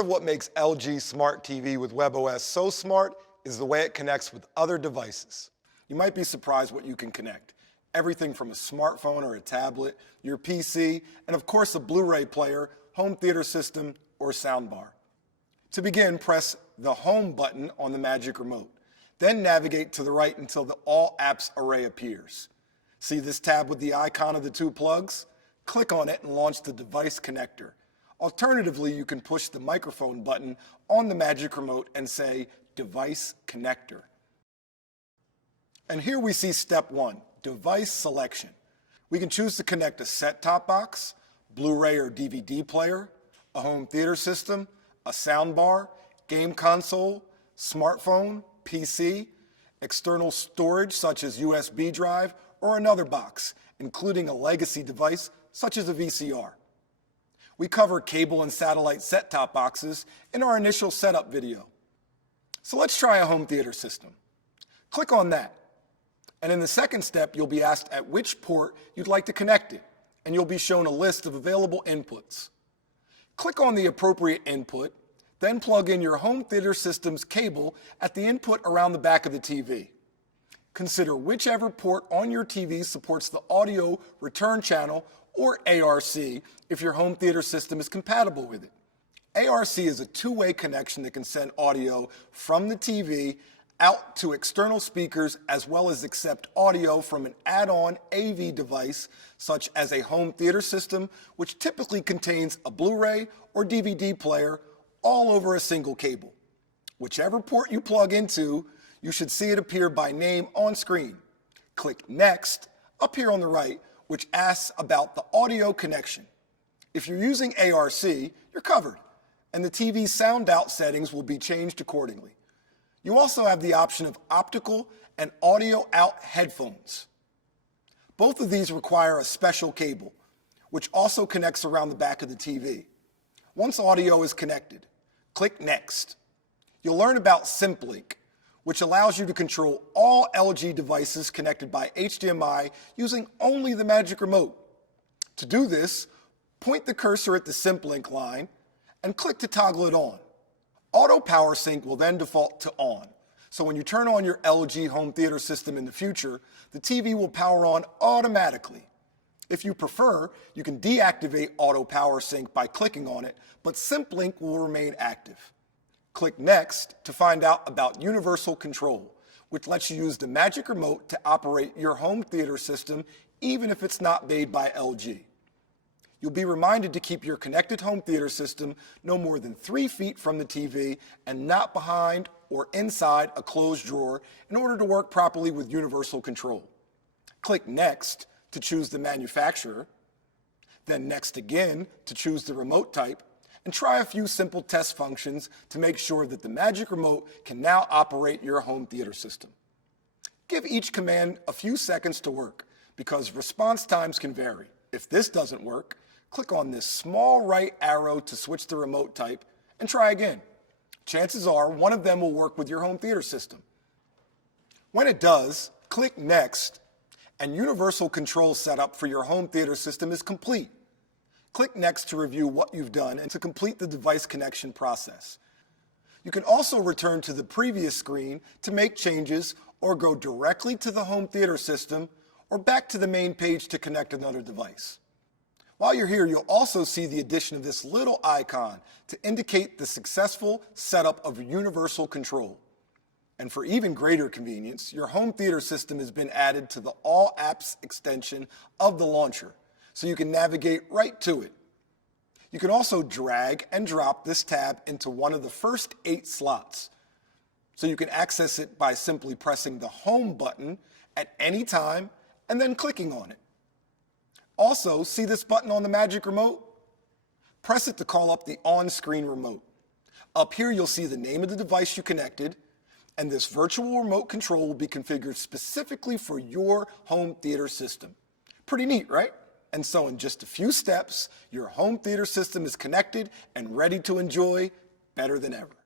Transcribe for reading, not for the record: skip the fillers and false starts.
Part of what makes LG Smart TV with WebOS so smart is the way it connects with other devices. You might be surprised what you can connect. Everything from a smartphone or a tablet, your PC, and of course a Blu-ray player, home theater system, or soundbar. To begin, press the Home button on the Magic Remote. Then navigate to the right until the All Apps array appears. See this tab with the icon of the two plugs? Click on it and launch the device connector. Alternatively, you can push the microphone button on the Magic Remote and say Device Connector. And here we see step 1, device selection. We can choose to connect a set-top box, Blu-ray or DVD player, a home theater system, a soundbar, game console, smartphone, PC, external storage such as USB drive, or another box, including a legacy device such as a VCR. We cover cable and satellite set-top boxes in our initial setup video. So let's try a home theater system. Click on that. And in the second step, you'll be asked at which port you'd like to connect it, and you'll be shown a list of available inputs. Click on the appropriate input, then plug in your home theater system's cable at the input around the back of the TV. Consider whichever port on your TV supports the audio return channel or ARC if your home theater system is compatible with it. ARC is a two-way connection that can send audio from the TV out to external speakers as well as accept audio from an add-on AV device such as a home theater system, which typically contains a Blu-ray or DVD player all over a single cable. Whichever port you plug into, you should see it appear by name on screen. Click Next up here on the right, which asks about the audio connection. If you're using ARC, you're covered, and the TV sound out settings will be changed accordingly. You also have the option of optical and audio out headphones. Both of these require a special cable, which also connects around the back of the TV. Once audio is connected, click Next. You'll learn about SyncLink, which allows you to control all LG devices connected by HDMI using only the Magic Remote. To do this, point the cursor at the SyncLink line and click to toggle it on. Auto Power Sync will then default to on. So when you turn on your LG home theater system in the future, the TV will power on automatically. If you prefer, you can deactivate Auto Power Sync by clicking on it, but SyncLink will remain active. Click Next to find out about Universal Control, which lets you use the Magic Remote to operate your home theater system even if it's not made by LG. You'll be reminded to keep your connected home theater system no more than 3 feet from the TV and not behind or inside a closed drawer in order to work properly with Universal Control. Click Next to choose the manufacturer, then Next again to choose the remote type, and try a few simple test functions to make sure that the Magic Remote can now operate your home theater system. Give each command a few seconds to work because response times can vary. If this doesn't work, click on this small right arrow to switch the remote type and try again. Chances are one of them will work with your home theater system. When it does, click Next, and Universal Control setup for your home theater system is complete. Click Next to review what you've done and to complete the device connection process. You can also return to the previous screen to make changes or go directly to the home theater system or back to the main page to connect another device. While you're here, you'll also see the addition of this little icon to indicate the successful setup of Universal Control. And for even greater convenience, your home theater system has been added to the All Apps extension of the launcher, so you can navigate right to it. You can also drag and drop this tab into one of the first 8 slots, so you can access it by simply pressing the Home button at any time and then clicking on it. Also, see this button on the Magic Remote? Press it to call up the on-screen remote. Up here, you'll see the name of the device you connected, and this virtual remote control will be configured specifically for your home theater system. Pretty neat, right? And so in just a few steps, your home theater system is connected and ready to enjoy better than ever.